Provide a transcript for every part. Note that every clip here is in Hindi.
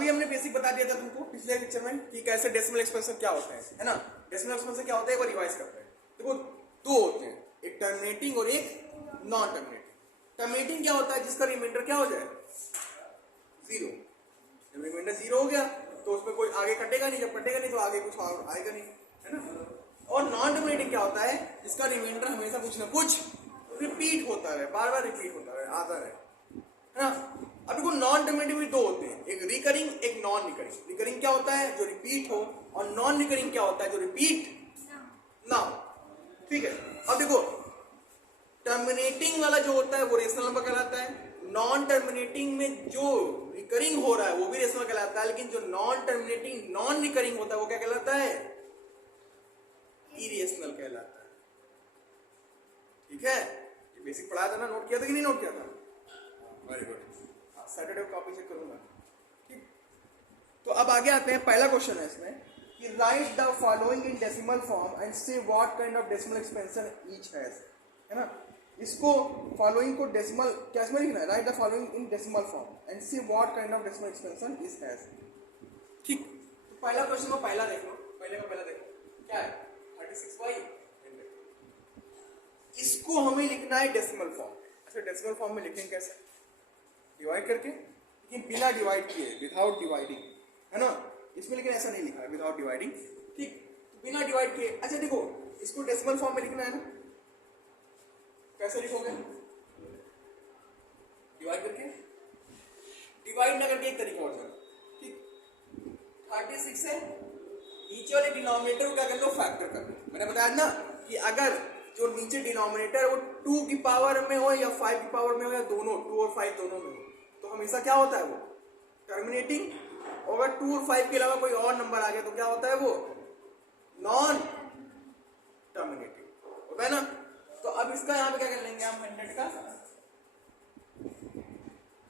अभी हमने बेसिक बता दिया था तुमको पिछले लेक्चर में कि कैसे डेसिमल एक्सपेंशन क्या होता है ना। डेसिमल एक्सपेंशन क्या होता है, एक बार रिवाइज करते हैं। देखो दो होते हैं, एक टर्मिनेटिंग और एक नॉन टर्मिनेटिंग। टर्मिनेटिंग क्या होता है, जिसका रिमाइंडर क्या हो जाए, जीरो। जब रिमाइंडर जीरो हो गया तो उसमें कोई आगे कटेगा नहीं, जब कटेगा नहीं तो आगे कुछ और आएगा नहीं, है ना। और नॉन टर्मिनेटिंग क्या होता है, जिसका रिमाइंडर हमेशा कुछ ना कुछ रिपीट होता है, बार बार रिपीट होता है, आता है ना। अभी को नॉन टर्मिनेटिंग भी दो होते हैं, एक रिकरिंग एक नॉन रिकरिंग। रिकरिंग क्या होता है, जो रिपीट हो, और नॉन रिकरिंग क्या होता है, जो रिपीट ना हो। ठीक है, अब देखो टर्मिनेटिंग वाला जो होता है वो रेशनल नंबर कहलाता है। नॉन टर्मिनेटिंग में जो रिकरिंग हो रहा है वो भी रेशनल कहलाता है, लेकिन जो नॉन टर्मिनेटिंग नॉन रिकरिंग होता है वो क्या कहलाता है, इरेशनल कहलाता है। ठीक है, ये बेसिक पढ़ाया था ना, नोट किया था कि नहीं नोट किया था? वेरी गुड, सैटरडे को कॉपी चेक करूंगा। ठीक, तो अब आगे आते हैं। पहला क्वेश्चन है इसमें कि write the following in decimal form and say what kind of decimal expansion each has, है ना। इसको फॉलोइंग को डेसिमल क्या इसमें लिखना है, right the following in decimal form and see what kind of decimal expansion is has. ठीक, तो पहला क्वेश्चन में पहला देख लो, पहले का पहला देखो क्या है, 36y। इसको हमें लिखना है डेसिमल फॉर्म। अच्छा, डेसिमल फॉर्म में लिखेंगे कैसे, डिवाइड करके, लेकिन बिना डिवाइड किए, विदाउट डिवाइडिंग, है ना। इसमें लेकिन ऐसा नहीं लिखा है, विदाउट डिवाइडिंग। ठीक, तो बिना डिवाइड किए। अच्छा देखो, इसको डेसिमल फॉर्म में लिखना है ना, कैसे लिखोगे, डिवाइड करके। डिवाइड ना करके एक तरीका और चलो। ठीक, 36 है, नीचे वाले डिनोमिनेटर को क्या कर लो, फैक्टर कर लो। मैंने बताया ना कि अगर जो नीचे डिनोमिनेटर वो 2 की पावर में हो या 5 की पावर में हो या दोनों 2 और 5 दोनों में हो, तो हमेशा क्या होता है वो टर्मिनेटिंग। और अगर 2 और 5 के अलावा कोई और नंबर आ गया तो क्या होता है वो नॉन टर्मिनेटिंग होता है ना। तो अब इसका यहाँ पे क्या कर लेंगे हम, 100 का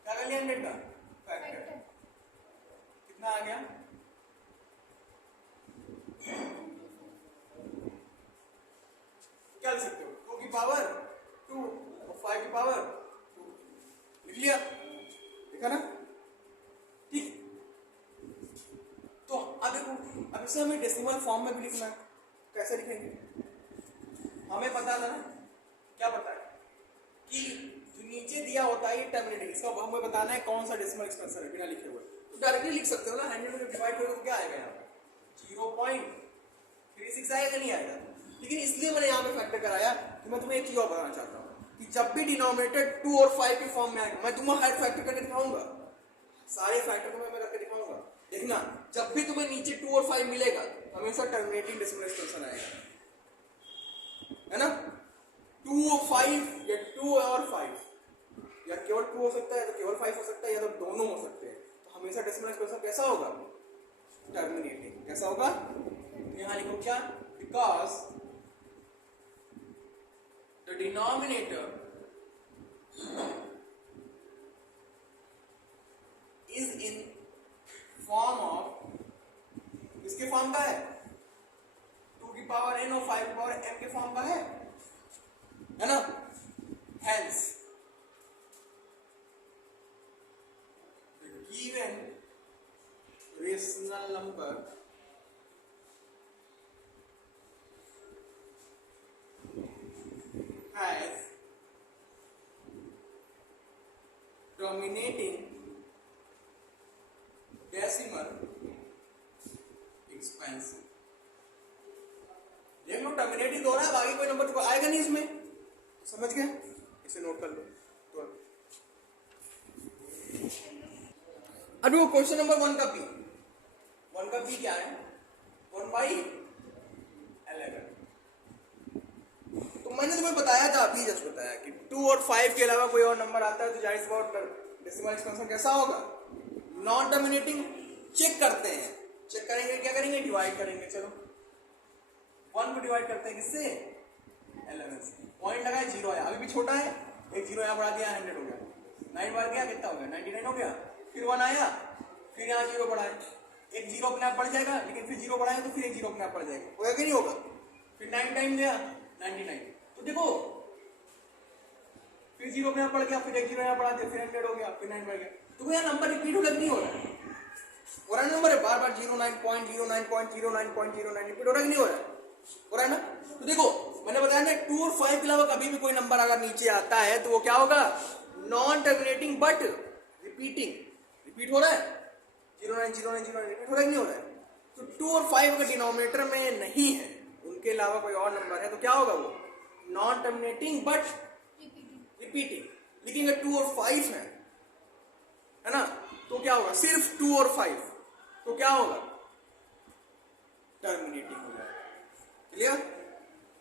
क्या कर लिया, 100 का फैक्टर। कितना आ गया, क्या लिख सकते हो, 2 की पावर 2 और 5 की पावर 2, लिख लिया, देखा ना। ठीक, तो अब देखो, अब इसे हमें डेसिमल फॉर्म में भी लिखना है। कैसे लिखेंगे, हमें पता था ना, क्या पता है कि जो नीचे दिया होता है ये टर्मिनेटिंग, इसका हमें बताना है कौन सा डेसिमल एक्सपेंशन है बिना लिखे हुए। तो डायरेक्टली लिख सकते हो ना, 100 में डिवाइड करोगे तो क्या आएगा, यहाँ पे 0.36 आएगा, नहीं आएगा। लेकिन इसलिए मैंने यहाँ पे फैक्टर कराया कि मैं तुम्हें एक चीज और बताना चाहता हूँ कि जब भी डिनोमिनेटर 2 और 5 के फॉर्म में आएगा, मैं तुम्हें हर फैक्टर करके दिखाऊंगा, सारे फैक्टर तुम्हें मैं करके दिखाऊंगा। देखना, जब भी तुम्हें नीचे 2 और 5 मिलेगा हमेशा टर्मिनेटिंग डेसिमल एक्सपेंशन आएगा, है ना। 2 और 5 या 2 और 5, या केवल 2 हो सकता है तो केवल 5 हो सकता है, या तो दोनों हो सकते हैं। तो हमेशा डेसिमल एक्सपेंशन कैसा होगा, टर्मिनेटिंग। कैसा होगा, यहां लिखो क्या, because the denominator is in form of, किसके फॉर्म का है, 2 की पावर n और 5 की पावर m के फॉर्म का है ना। Hence given rational number has terminating decimal expansion। देख लो टर्मिनेटिंग हो रहा है, बाकी कोई नंबर तो आएगा नहीं इसमें, समझ गए, इसे नोट कर लो। तो अब वो क्वेश्चन नंबर 1 का बी, 1 का बी क्या है, 1/11। तो मैंने तुम्हें बताया था, अभी जस्ट बताया कि 2 और 5 के अलावा कोई और नंबर आता है तो जाहिर सी बात डेसिमल एक्सपेंशन कैसा होगा, नॉन टर्मिनेटिंग। चेक करते हैं, चेक करेंगे, क्या करेंगे, डिवाइड करेंगे। चलो 1 को डिवाइड करते हैं किससे, 11 से। पॉइंट लगाए, 0 आया, अभी भी छोटा है, एक 0 यहाँ बढ़ा दिया, 100 हो गया। 9 बार गया, कितना हो गया, 99 हो गया। फिर 1 आया, फिर यहाँ 0 बढ़ाए, एक 0 अपने आप बढ़ जाएगा, लेकिन फिर 0 बढ़ाए तो फिर एक 0 अपने आप बढ़ जाएगा, होगा कि नहीं होगा। फिर 9 टाइम गया, 99। तो देखो फिर 0 अपने आप बढ़ गया, फिर एक 0 यहाँ बढ़ा दिया, फिर 100 हो गया, फिर 9 बढ़ गया। तो यहाँ नंबर रिपीट हो गया, नहीं हो रहा है, रहा है नंबर है, बार बार 09.09.09.09 रिपीट हो रहा है कि नहीं हो रहा है? हो रहा है ना? तो देखो मैंने बताया ना 2 और 5 के अलावा कभी भी कोई नंबर अगर नीचे आता है तो वो क्या होगा? Non terminating but repeating. Repeat हो रहा है 090909 रिपीट हो रहा है कि नहीं हो रहा है? तो 2 और 5 अगर डिनोमिनेटर में नहीं है, उनके अलावा कोई और नंबर है तो क्या होगा? वो नॉन टर्मिनेटिंग बट रिपीटिंग। लेकिन अगर 2 और 5 है ना, तो क्या होगा? सिर्फ 2 और 5 तो क्या होगा? टर्मिनेटिंग हो जाएगा। क्लियर?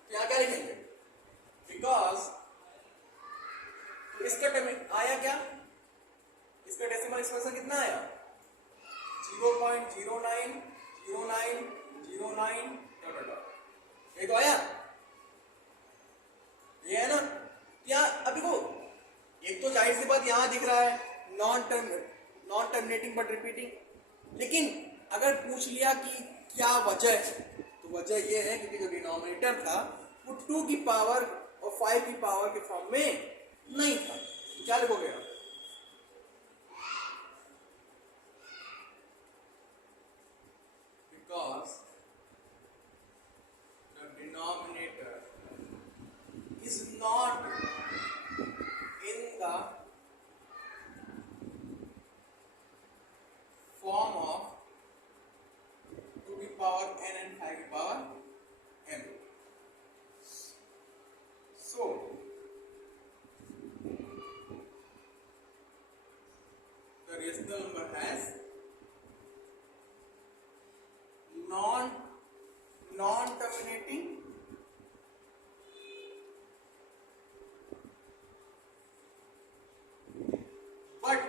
क्या क्या लिखेंगे? बिकॉज इसका आया क्या? इसका डेसिमल एक्सप्रेशन कितना आया? 0.090909 ये तो आया, ये है ना? क्या अभी को एक तो जाहिर सी बात यहां दिख रहा है नॉन टर्मिनेटिंग बट रिपीटिंग, लेकिन अगर पूछ लिया कि क्या वजह है, तो वजह ये है क्योंकि जो डिनोमिनेटर था वो 2 की पावर और 5 की पावर के फॉर्म में नहीं था। तो क्या लिखोगे आप? Because the denominator is not in the form of 2 की पावर n and 5 की power m. So the rational number has non-terminating but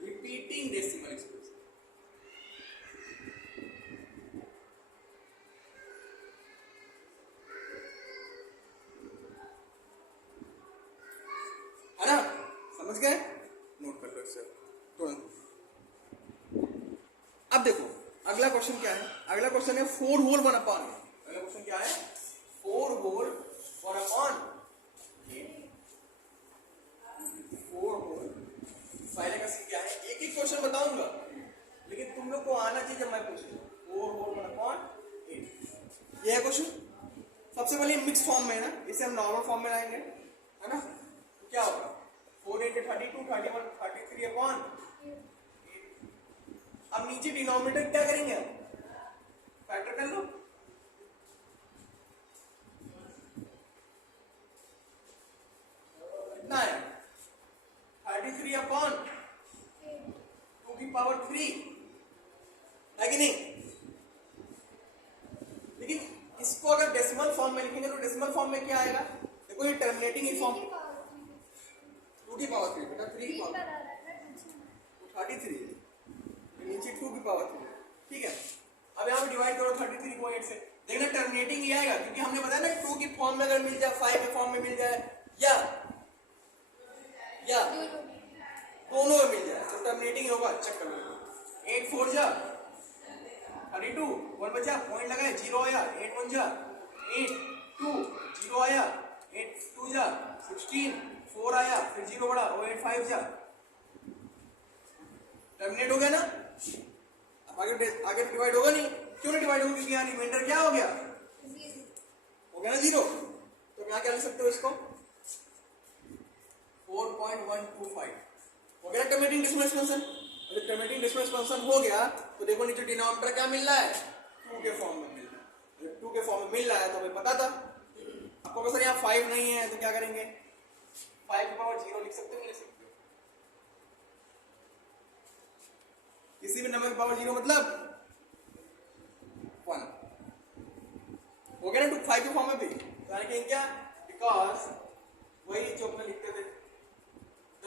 repeating decimal expression. है ना? समझ गए? नोट कर लो इसे तुरंत। अब देखो अगला क्वेश्चन क्या है? अगला क्वेश्चन है 4 होल 1 अपॉन। अगला क्वेश्चन क्या है? 4 होल 1 अपॉन 4 होल। पहले का क्या है? एक एक क्वेश्चन बताऊंगा लेकिन तुम लोग को आना चाहिए जब मैं पूछूंगा। 4 होल 1 अपॉन 8 ये है क्वेश्चन। सबसे पहले मिक्स फॉर्म में है ना, इसे हम नॉर्मल फॉर्म में लाएंगे, है ना? तो क्या होगा? 4 × 32 31 33 अपॉन। अब नीचे डिनोमिनेटर क्या करेंगे? हम फैक्टर कर लो। कितना है? 33 अपॉन 2 की पावर 3 है कि नहीं? लेकिन इसको अगर डेसिमल फॉर्म में लिखेंगे तो डेसिमल फॉर्म में क्या आएगा? देखो ये टर्मिनेटिंग ही फॉर्म 2 की पावर 3 बेटा 3 की पावर 33 नीचे 2 की पावर 3। ठीक है, अब यहाँ पे डिवाइड करो 33 को 8 से, देखना टर्मिनेटिंग ही आएगा क्योंकि हमने बताया ना 2 की फॉर्म में अगर मिल जाए 5 के फॉर्म में मिल जाए या दोनों में मिल जाए तो टर्मिनेटिंग होगा। चेक कर लो 8 4 जा 32 1 बचा पॉइंट लगाए 0 आया 8 1 जा 8 2 0 आया 8 2 जा 16 4 आया फिर 0 बढ़ा और 8 5 जा टर्मिनेट हो गया ना। अब आगे डिवाइड होगा नहीं, क्यों नहीं डिवाइड होगा? क्योंकि यहाँ रिमाइंडर क्या हो गया? हो गया ना 0। तो यहाँ क्या लिख सकते हो इसको? 4.125 हो गया टर्मिनेटिंग डेसिमल एक्सपेंशन। अगर टर्मिनेटिंग डेसिमल एक्सपेंशन हो गया तो देखो नीचे डिनोमिनेटर क्या मिल रहा है? 2 के फॉर्म में मिल रहा है। जब 2 के फॉर्म में मिल रहा है तो हमें पता था। आपको अगर सर यहाँ 5 नहीं है तो क्या करेंगे? 5 की पावर 0 लिख सकते हो, नहीं लिख सकते? किसी भी नंबर की पावर 0 मतलब 1 हो गया ना। 2 5 के फॉर्म में भी तो यानी कि क्या? बिकॉज वही जो अपने लिखते थे द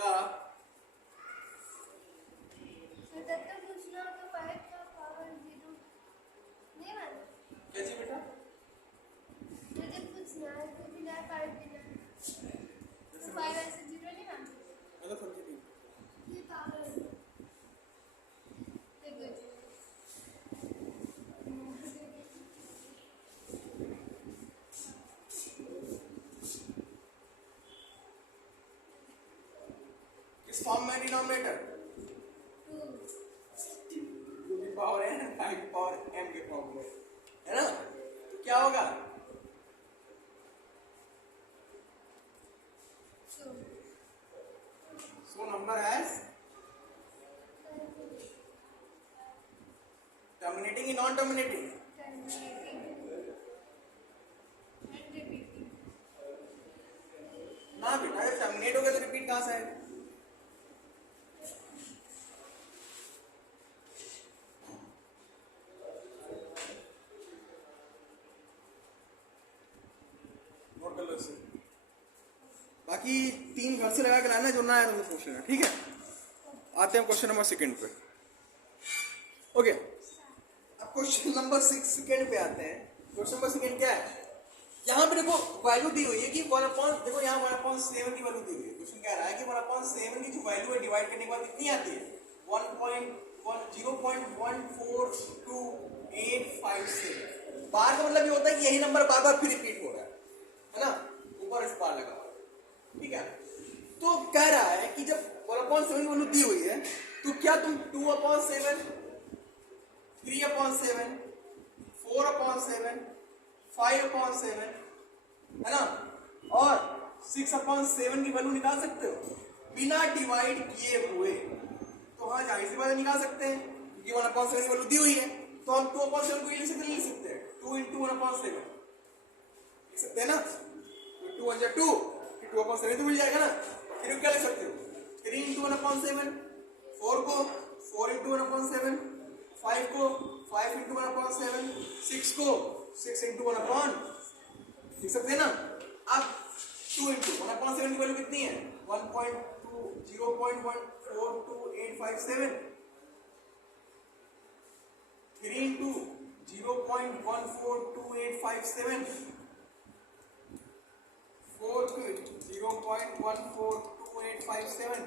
कैसी बेटा मतलब समझी नहीं। किस फॉर्म में डिनोमिनेटर? i पावर m के फॉर्म में, है ना? तो क्या होगा? So number as terminating and non-terminating. ना बेटा, जब टर्मिनेट हो गया तो रिपीट कहां से आएगा? नोट कर लो इसे। बाकी 3 घर से लगा के लाना, जो ना आया तो पूछ लेना, ठीक है? आते हैं क्वेश्चन नंबर 2 पे। ओके, अब क्वेश्चन नंबर 6 सेकंड पे आते हैं। क्वेश्चन नंबर 2 क्या है? यहाँ पे देखो वैल्यू दी हुई है कि 1/, देखो यहाँ 1/7 की वैल्यू दी हुई है। क्वेश्चन कह रहा है कि 1/7 की जो वैल्यू है डिवाइड करने के बाद कितनी आती है? 0.1285 बार का मतलब ये होता है कि यही नंबर बार बार फिर रिपीट हो रहा है ना? ऊपर इस बार लगा हुआ है, ठीक है? तो कह रहा है कि जब 1/7 की वैल्यू दी हुई है तो क्या तुम 2/7, 3/7, 4/7, 5/7, है ना, और 6/7 की वैल्यू निकाल सकते हो बिना डिवाइड किए हुए? तो हाँ, जाहिर सी बात है निकाल सकते हैं, क्योंकि 1/7 की वैल्यू दी हुई है। तो हम 2/7 को लिख सकते हैं 2 into 1/7 लिख सकते हैं ना? 2 1 जा 2, 2/7 तो मिल जाएगा ना? फिर क्या लिख सकते हो? 3 into 1/7, 4 को 4 into 1/7, 5 को 5 into 1/7, 6 को 6 into 1/, लिख सकते हैं ना? अब 2 into 1/7 की वैल्यू कितनी है? 0.14287। 3 into 0.14287, 4 to 0.14287,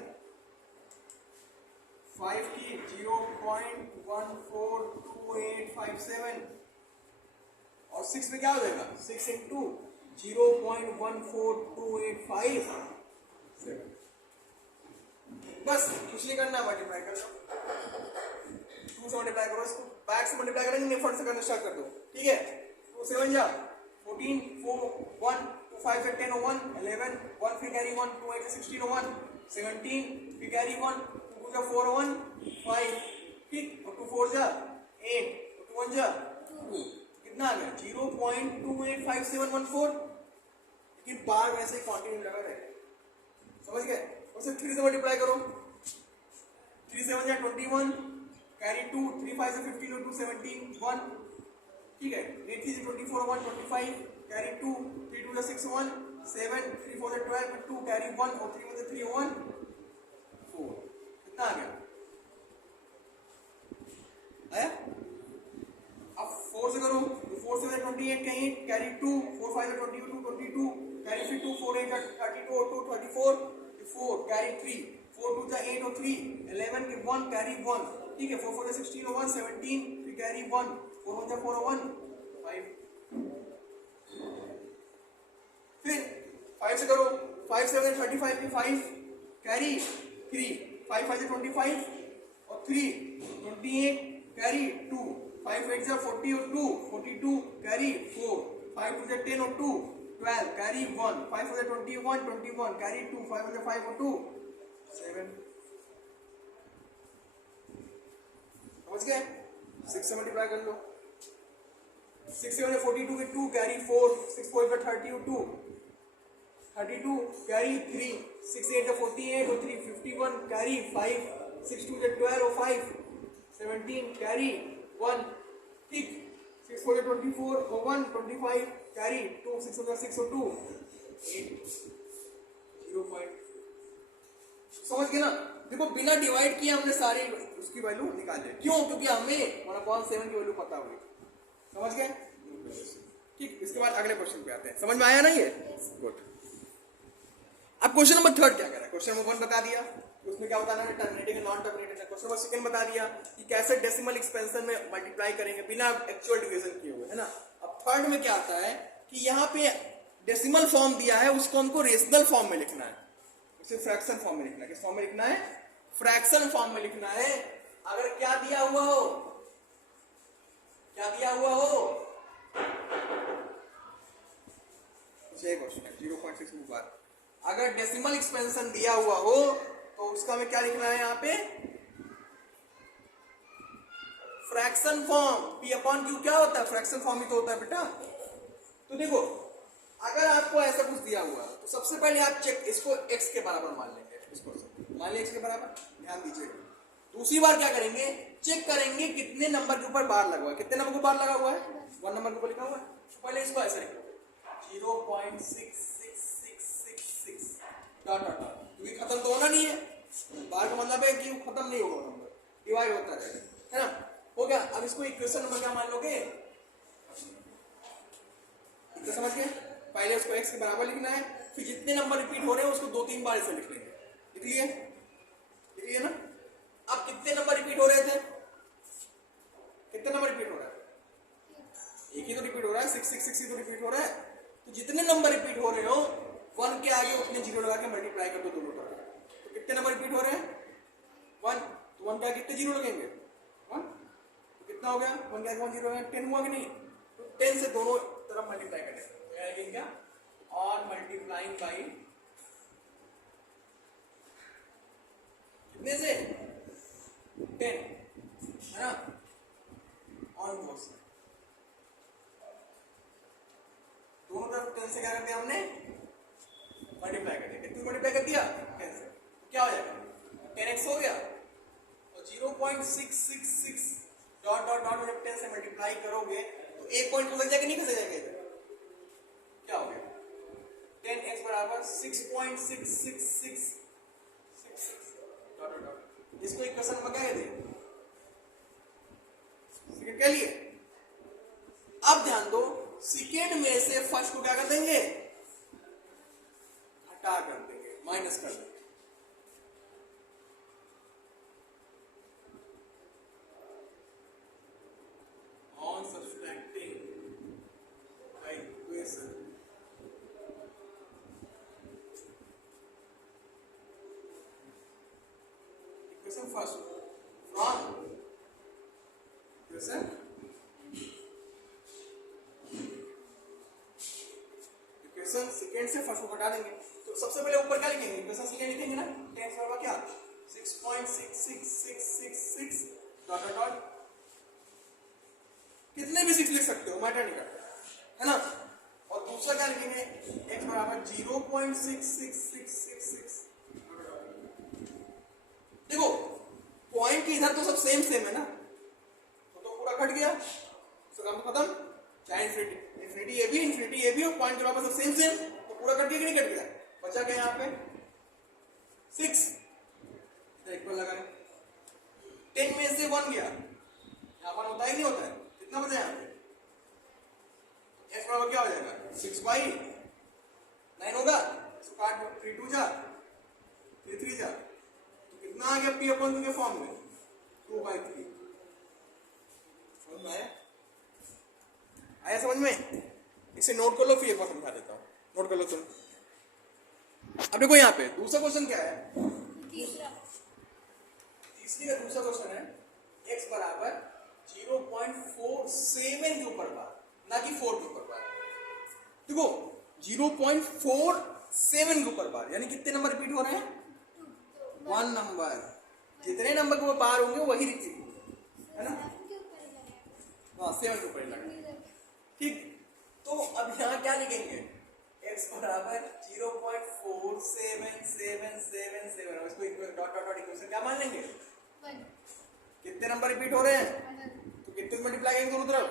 5 की 0.14287, और 6 में क्या हो जाएगा? 6 into 0.14285। बस कुछ नहीं करना, मल्टीप्लाई कर लो, 2 से मल्टीप्लाई करो, इसको बैक से मल्टीप्लाई करेंगे, फ्रंट से करना स्टार्ट कर दो, ठीक है? 2 7 जा 14, 4 1, 2 5 जा 10 1, 11 1 फिर कैरी 1, 2 8 16 1, 17 फिर कैरी 1, 2 2 जा 4 1 5, ठीक, और 2 4 जा 8, 2 1 जा 2, कितना आ गया? 0.285714। लेकिन बार वैसे ही कंटिन्यू लगा रहेगा, समझ गए? उसे 3 से मल्टीप्लाई करो, 3 7 जा 21, कैरी 2, 3 5 से 15 और 2 17 1, ठीक है? 8 3 से 24 1 25, कैरी 2, 3 2 जा 6 1 7, 3 4 जा 12 2, कैरी 1, और 3 1 जा 3 1 4, कितना आ गया? आया? अब 4 से करो, 4 से 28 का 8, कैरी 2, 4 5 से 22 22, कैरी फिर 2 4 8 32 और 2 34, 4 कैरी 3, 4 2 जा 8 और 3 11 के 1 कैरी 1, ठीक है? 4 4 जा 16 और 1 17 फिर कैरी 1, 4 1 जा 4 और 1 5, फिर 5 से करो, 5 7 35 के 5 कैरी 3, 5 5 से 25 और 3 28 कैरी 2, 5 8 जा 40 और 2 42 कैरी 4, 5 2 जा 10 और 2 12 कैरी 1, 5 4 जा 21 21 कैरी 2, 5 1 जा 5 और 2 7, समझ गए? 6 से मल्टीप्लाई कर लो, 6 7 42 के 2 कैरी 4, 6 4 का 30 और 2 32 कैरी 3, 6 8 का 48 और 3 51 कैरी 5, 6 2 का 12 और 5 17 कैरी 1, ठीक? 6 4 का 24 और 1 25 कैरी 2, 6 का 6 और 2 8 0 point, समझ गए ना? देखो बिना डिवाइड किए हमने सारी उसकी वैल्यू निकाल ली, क्यों? क्योंकि हमें 1/7 की वैल्यू पता हुई, समझ गए? ठीक, इसके बाद अगले क्वेश्चन पे आते हैं। समझ में आया ना ये? गुड। अब क्वेश्चन नंबर 3 क्या कह रहा है? क्वेश्चन नंबर 1 बता दिया, उसमें क्या बताना है? Terminating and non terminating. Question number 2 बता दिया कि कैसे डेसिमल एक्सपेंशन में मल्टीप्लाई करेंगे बिना एक्चुअल डिवीजन किए हुए, है ना? अब थर्ड में क्या आता है कि यहाँ पे डेसिमल फॉर्म दिया है, उसको हमको रेशनल फॉर्म में लिखना है, उसे फ्रैक्शन फॉर्म में लिखना है। किस फॉर्म में लिखना है? फ्रैक्शन फॉर्म में लिखना है। अगर क्या दिया हुआ हो, क्या दिया हुआ हो, क्वेश्चन है 0.6 बार। अगर डेसिमल एक्सपेंशन दिया हुआ हो तो उसका हमें क्या लिखना है यहाँ पे, fraction form. P upon Q क्या होता है, फ्रैक्शन फॉर्म ही तो होता है बेटा। तो देखो अगर आपको ऐसा कुछ दिया हुआ तो सबसे पहले आप चेक इसको x के बराबर मान लेंगे, इसको मान लिया x के बराबर, ध्यान दीजिएगा। दूसरी बार क्या करेंगे, चेक करेंगे कितने नंबर के ऊपर बार लगा हुआ है, कितने नंबर के ऊपर बार लगा हुआ है, 1 नंबर के ऊपर लिखा हुआ है। पहले इसको ऐसे लिखो 0.6666 डॉट डॉट डॉट, क्योंकि खत्म तो होना नहीं है, बार का मतलब है कि खत्म नहीं होगा नंबर, डिवाइड होता रहेगा, है ना। हो गया। अब इसको इक्वेशन नंबर क्या मान लोगे, तो समझ गए। पहले उसको x के बराबर लिखना है, फिर जितने नंबर रिपीट हो रहे हैं उसको 2-3 बार ऐसे लिख लेंगे। लिख लिए, लिख लिए ना। अब कितने नंबर रिपीट हो रहे थे, कितने नंबर रिपीट हो रहा है, एक ही तो रिपीट हो रहा है, 666 ही तो रिपीट हो रहा है। तो जितने नंबर रिपीट हो रहे हो 1 के आगे उतने जीरो लगा के मल्टीप्लाई कर दो दोनों तरफ। तो कितने नंबर रिपीट हो रहे हैं, 1, तो 1 के आगे कितने जीरो लगेंगे, 1, तो कितना हो गया, 1 के आगे 1 जीरो है, 10 हुआ कि नहीं। तो 10 से दोनों तरफ मल्टीप्लाई करें, क्या और मल्टीप्लाइंग बाई कितने से, 10, है ना, ऑन बोथ दोनों तरफ 10 से क्या कर दिया हमने, मल्टीप्लाई कर दिया। कितनी मल्टीप्लाई कर दिया, 10 से, तो क्या हो जाएगा 10x हो गया। और 0.666 डॉट डॉट डॉट जब 10 से मल्टीप्लाई करोगे तो एक पॉइंट खसक जाएगा, नहीं खसक जाएगा इधर, क्या हो गया 10x बराबर 6.666 डॉट डॉट डॉट। इसको इक्वेशन नंबर क्या कहते हैं, सेकंड के लिए। अब ध्यान दो, सेकेंड में से फर्स्ट को क्या कर देंगे, हटा कर देंगे, माइनस कर देंगे। On subtracting by equation, equation first from equation second से फर्स्ट को हटा देंगे। तो सबसे पहले ऊपर क्या लिखेंगे, इक्वेशन सेकेंड लिखेंगे ना, 10 बराबर क्या 6.66666 डॉट डॉट डॉट, कितने भी 6 लिख सकते हो, मैटर नहीं करता, है ना। और दूसरा क्या लिखेंगे, x बराबर 0.6666। देखो पॉइंट के इधर तो सब सेम सेम है ना, तो पूरा कट गया, तो काम खत्म। चाहे इन्फिनिटी ए भी और पॉइंट के बराबर सब सेम सेम, तो पूरा कट गया कि नहीं कट गया, बचा क्या यहाँ पे 6, इक्वल लगाए। 10 में से 1 गया, यहाँ पर होता है नहीं होता है, कितना बचा यहाँ पे, x बराबर क्या हो जाएगा 6/9 होगा, इसको काट 3 2 जा 3 3 जा, तो कितना आ गया p अपॉन q के फॉर्म में 2/3। समझ में आया, आया समझ में। इसे नोट कर लो, फिर एक बार समझा देता हूँ, नोट कर लो तुम। अब देखो यहाँ पे दूसरा क्वेश्चन क्या है, तीसरी का दूसरा क्वेश्चन है x बराबर 0.47 के ऊपर बार, ना कि 4 के ऊपर बार। देखो 0.47 के ऊपर बार यानी कितने नंबर रिपीट हो रहे हैं, 1 नंबर। जितने नंबर के ऊपर बार होंगे वही रिपीट होंगे, है ना। हाँ 7 के ऊपर लगा, ठीक। तो अब यहाँ क्या लिखेंगे, x बराबर 0.47777, इसको डॉट डॉट डॉट इक्वेशन क्या मान लेंगे, कितने नंबर रिपीट हो रहे हैं, तो कितने मल्टीप्लाई करेंगे दोनों तरफ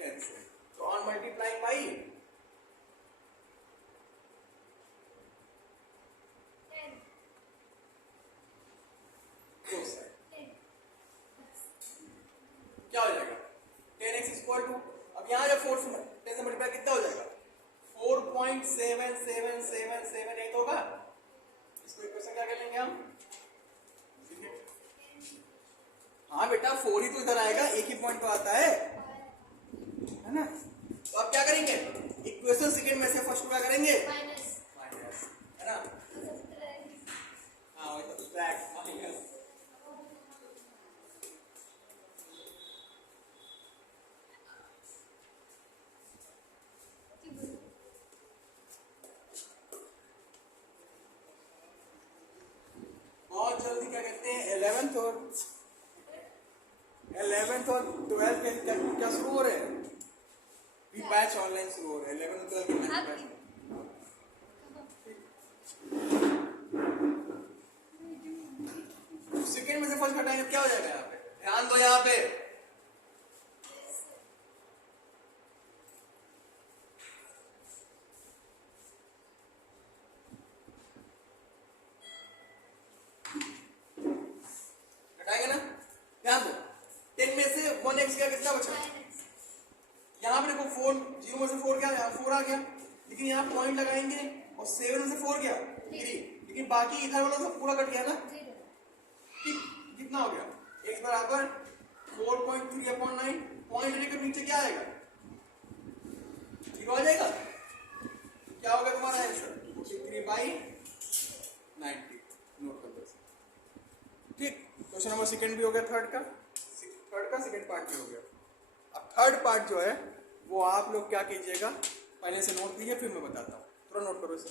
10 से, तो ऑन मल्टीप्लाइंग बाई 10 क्या हो जाएगा 10x इक्वल टू, अब यहाँ जब 4 से 10 से मल्टीप्लाई कितना हो जाएगा 4.777778 होगा। इसको इक्वेशन क्या कर लेंगे हम, हाँ बेटा 4 ही तो इधर आएगा, एक ही पॉइंट तो आता है ना। तो अब क्या करेंगे, इक्वेशन सेकंड में से फर्स्ट को क्या करेंगे माइनस, है ना। हाँ वही तो सब्ट्रैक्ट माइनस, 11th और 12th में क्या शुरू हो रहे हैं? बैच ऑनलाइन शुरू हो रहे हैं 11th और 12th के बैच। सेकेंड में से फर्स्ट घटाएंगे क्या हो जाएगा? यहाँ पे ध्यान दो, यहाँ पे घटाएंगे ना, ध्यान दो। 10 में से 1x का कितना बचा? यहाँ पे देखो 4, 0 में से 4 क्या, यहाँ 4 आ गया, लेकिन यहाँ पॉइंट लगाएंगे और 7 में से 4 गया 3, लेकिन बाकी इधर वाला सब पूरा कट गया ना, ठीक? कितना हो गया? x बराबर 4.3/9, पॉइंट लेकर नीचे क्या आएगा? 0 आ जाएगा। क्या होगा तुम्हारा आंसर? 43/90। नोट कर दो, ठीक। क्वेश्चन नंबर सेकंड भी हो गया, थर्ड का सेकंड पार्ट भी हो गया। अब थर्ड पार्ट जो है वो आप लोग क्या कीजिएगा, पहले से नोट कीजिए, फिर मैं बताता हूँ, थोड़ा नोट करो इसे।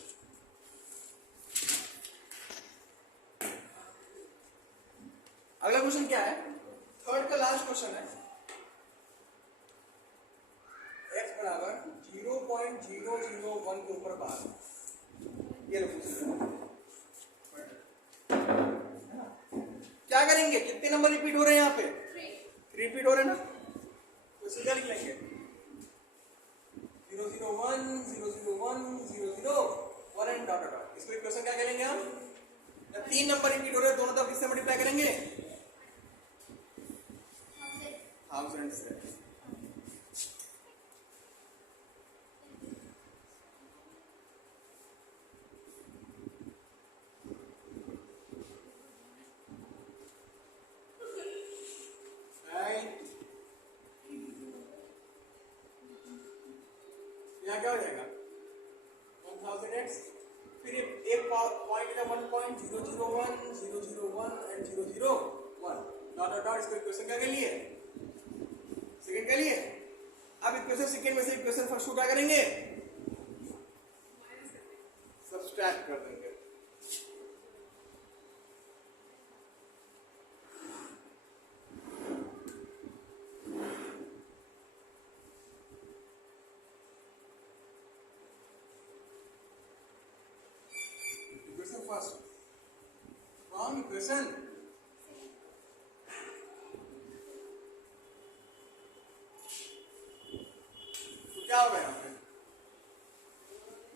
अगला क्वेश्चन क्या है? थर्ड का लास्ट क्वेश्चन है। x बराबर 0.001 के ऊपर बार, ये लो क्या करेंगे? कितने नंबर रिपीट हो रहे हैं यहाँ पे? 3 रिपीट हो रहे हैं ना, तो सीधा लिख लेंगे 001 001 001 एंड डॉट डॉट। इसको इक्वेशन क्या करेंगे हम? जब 3 नंबर रिपीट हो रहे हैं दोनों तरफ किससे मल्टीप्लाई करेंगे? 1000 से। यहाँ क्या हो जाएगा? 1000x, फिर एक पॉइंट है 1.001 001 एंड 001 डॉट डॉट। इसको इक्वेशन क्या कर लिए? सेकंड के लिए। अब इक्वेशन सेकंड में से इक्वेशन फर्स्ट को क्या करेंगे? सब्सट्रैक्ट कर देंगे। इक्वेशन फर्स्ट फ्रॉम इक्वेशन क्या होगा यहाँ पे?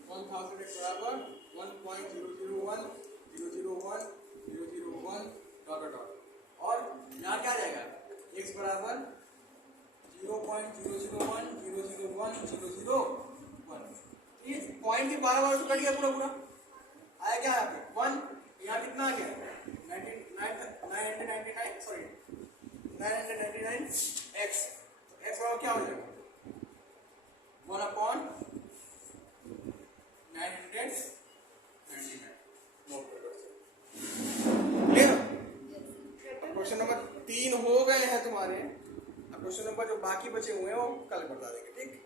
1000x बराबर 1.001 001 001 डॉट डॉट, और यहाँ क्या आ जाएगा? x बराबर 0.001 001 001। इस पॉइंट के 12 बार तो कट गया पूरा पूरा, आया क्या यहाँ पे? 1, यहाँ कितना आ गया? 999 सॉरी 999x। x बराबर क्या हो जाएगा? 1/999। क्लियर? क्वेश्चन नंबर 3 हो गए हैं तुम्हारे। अब क्वेश्चन नंबर जो बाकी बचे हुए हैं वो कल बता देंगे, ठीक?